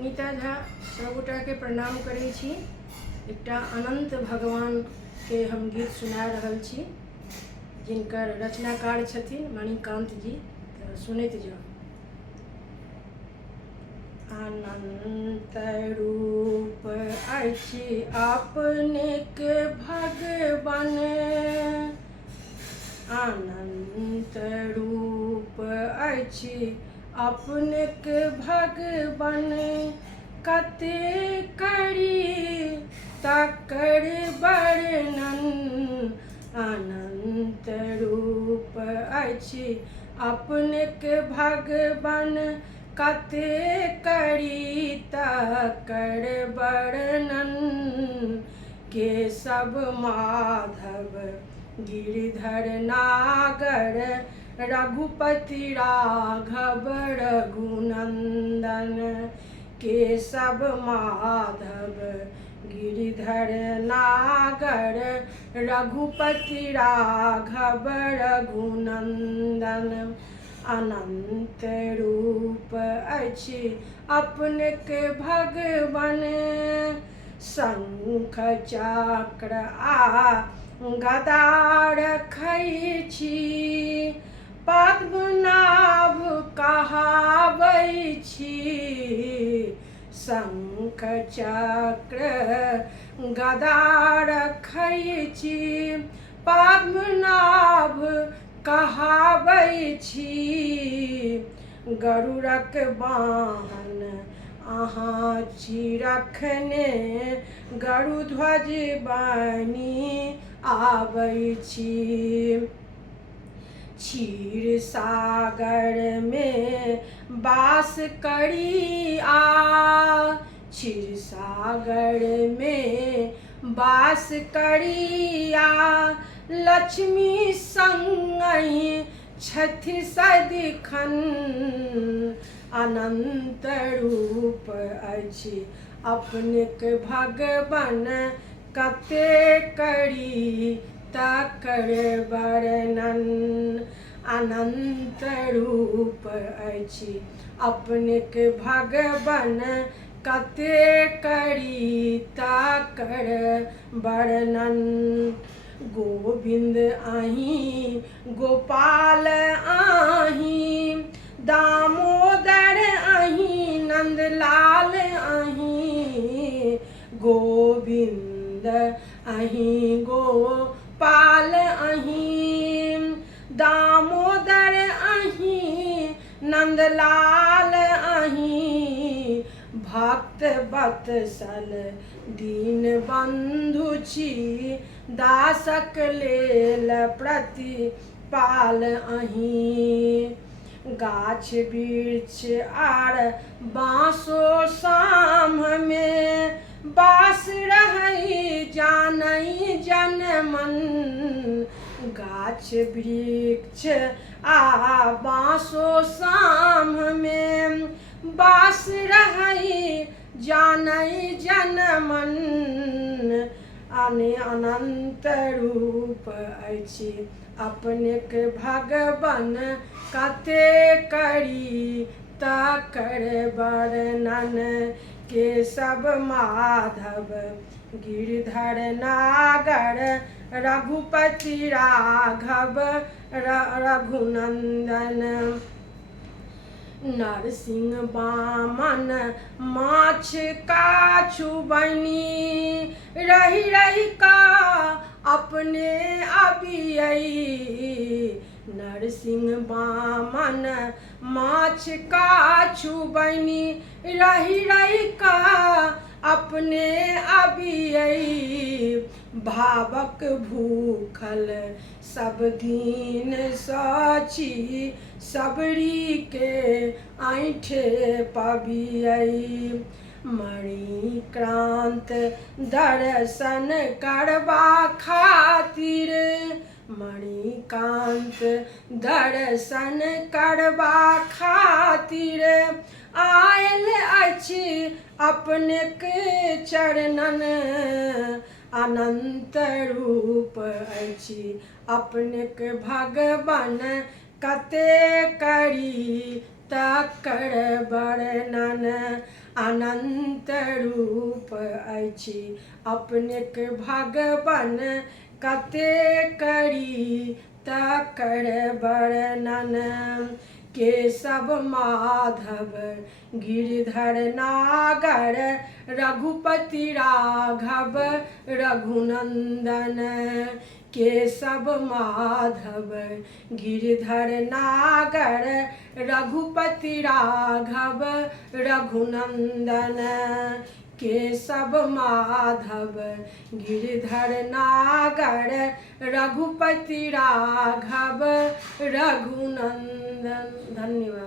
पुनीता झा सबगोटा के प्रणाम करै छी। एकटा अनंत भगवान के हम गीत सुना रहल छी, जिनकर रचनाकार छथिन मणिकांत जी। तो सुनैत जाओ। अनंत रूप अछि अपने के भगवान, अनंत रूप अछि अपने के भगवान। कते करी तकर वर्णन, अनंत रूप अछि अपने के भगवान। कते करी तकर वर्णन, केशव माधव गिरिधर नागर रघुपति राघव रघुनंदन। केशव माधव गिरिधर नागर रघुपति राघव रघुनंदन। अनंत रूप अछि अपने के भगवान, शंख चक्र आ गदा रखै छी। पद्मनाभ कहाबै छी, शंख चक्र गदा रखै छी। पद्मनाभ कहाबै छी, गरुड़क वाहन अहाँ छी रखने। गरुध्वज बनि आबै छी। क्षीर सागर में वास करी आ, क्षीर सागर में वास करी आ। लक्ष्मी संगहि छथि सदिखन, अनंत रूप अछि अपने के भगवान। कते करी तकर वर्णन, अनंत रूप अछि अपने के भगवान। कते करी तकर वर्णन, गोविंद अहीं गोपाल अहीं। दामोदर अहीं नंदलाल अहीं, गोविंद अहीं गोपाल अहीं। दामोदर अहीं नंदलाल अहीं, भक्त वत्सल दीन बंधु छी। दासक लेल प्रतिपाल अहीं, गाछ वृक्ष आर बाँसो शाम में बास रहै जानै जन मन। गाछ वृक्ष आ बाँसो शाम में बास रहै जानै जन मन। अनंत रूप अछि अपने के भगवान। कते करी तकर वर्णन, केशव माधव गिरिधर नागर रघुपति राघव रघुनंदन। नरसिंह वामन माछ काछु बनि, रहि रहि का अपने अबियै। नरसिंह वामन माछ काछु बनि, रहि रहि का अपने अबियै। भावक भूखल सब दिन सची, सबरी के ऐंठे पबियै। मणिकांत दर्शन करबा खातिर, मणिकांत दर्शन करबा खातिर। आयल अछि अपने के चरणन, अनंत रूप अछि अपने के भगवान। कते करी तकर वर्णन अनंत रूप अछि। अपनेक भगवन कते करी तकर वर्णन। केशव माधव गिरधर नागर रघुपति राघव रघुनंदन। केशव माधव गिरधर नागर रघुपति राघव रघुनंदन। केशव माधव गिरधर नागर रघुपति राघव रघुनंदन। धन्यवाद।